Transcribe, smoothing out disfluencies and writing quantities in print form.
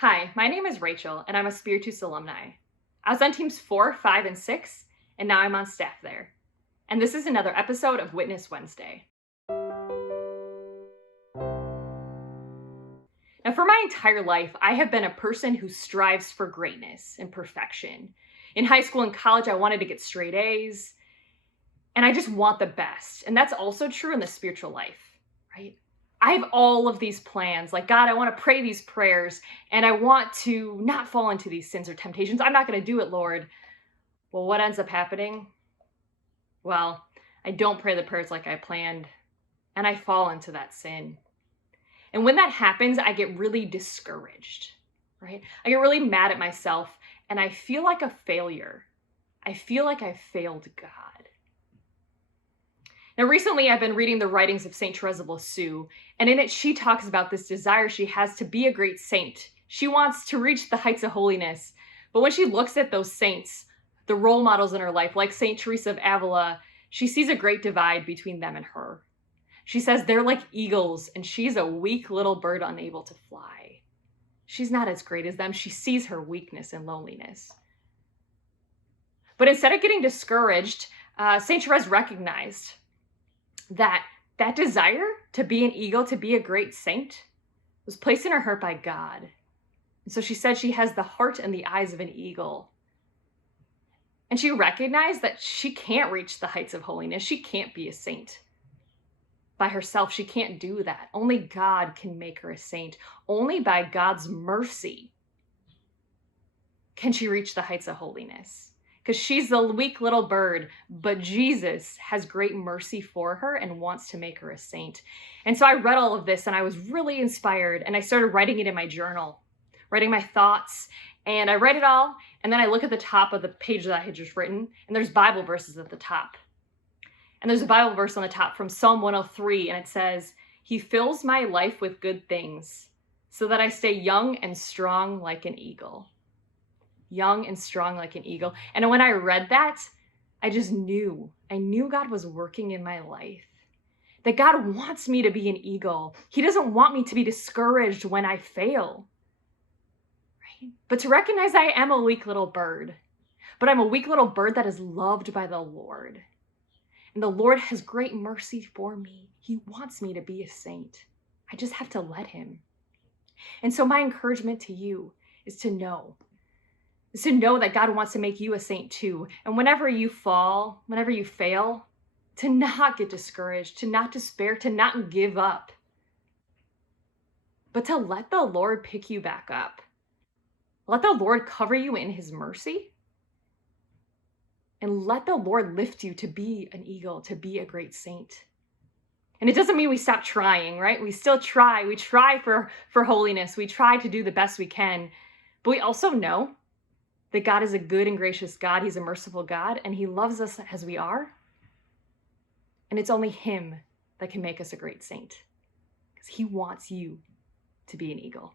Hi, my name is Rachel, and I'm a Spiritus alumni. I was on teams 4, 5, and 6, and now I'm on staff there. And this is another episode of Witness Wednesday. Now, for my entire life, I have been a person who strives for greatness and perfection. In high school and college, I wanted to get straight A's, and I just want the best. And that's also true in the spiritual life, right? I have all of these plans. Like, God, I want to pray these prayers and I want to not fall into these sins or temptations. I'm not going to do it, Lord. Well, what ends up happening? Well, I don't pray the prayers like I planned and I fall into that sin. And when that happens, I get really discouraged, right? I get really mad at myself and I feel like a failure. I feel like I failed God. Now, recently I've been reading the writings of St. Therese of Lisieux, and in it she talks about this desire she has to be a great saint. She wants to reach the heights of holiness, but when she looks at those saints, the role models in her life, like St. Teresa of Avila, she sees a great divide between them and her. She says they're like eagles, and she's a weak little bird unable to fly. She's not as great as them. She sees her weakness and loneliness. But instead of getting discouraged, St. Therese recognized that desire to be an eagle, to be a great saint, was placed in her heart by God. And so she said she has the heart and the eyes of an eagle. And she recognized that she can't reach the heights of holiness. She can't be a saint by herself. She can't do that. Only God can make her a saint. Only by God's mercy can she reach the heights of holiness. Because she's the weak little bird, but Jesus has great mercy for her and wants to make her a saint. And so I read all of this and I was really inspired and I started writing it in my journal, writing my thoughts, and I write it all. And then I look at the top of the page that I had just written and there's Bible verses at the top. And there's a Bible verse on the top from Psalm 103 and it says, "He fills my life with good things so that I stay young and strong like an eagle." Young and strong like an eagle. And when I read that, I knew God was working in my life. That God wants me to be an eagle. He doesn't want me to be discouraged when I fail. Right? But to recognize I am a weak little bird. But I'm a weak little bird that is loved by the Lord. And the Lord has great mercy for me. He wants me to be a saint. I just have to let him. And so my encouragement to you is to know that God wants to make you a saint too. And whenever you fall, whenever you fail, to not get discouraged, to not despair, to not give up, but to let the Lord pick you back up. Let the Lord cover you in his mercy. And let the Lord lift you to be an eagle, to be a great saint. And it doesn't mean we stop trying, right? We still try. We try for holiness. We try to do the best we can. But we also know that God is a good and gracious God. He's a merciful God, and he loves us as we are. And it's only him that can make us a great saint, because he wants you to be an eagle.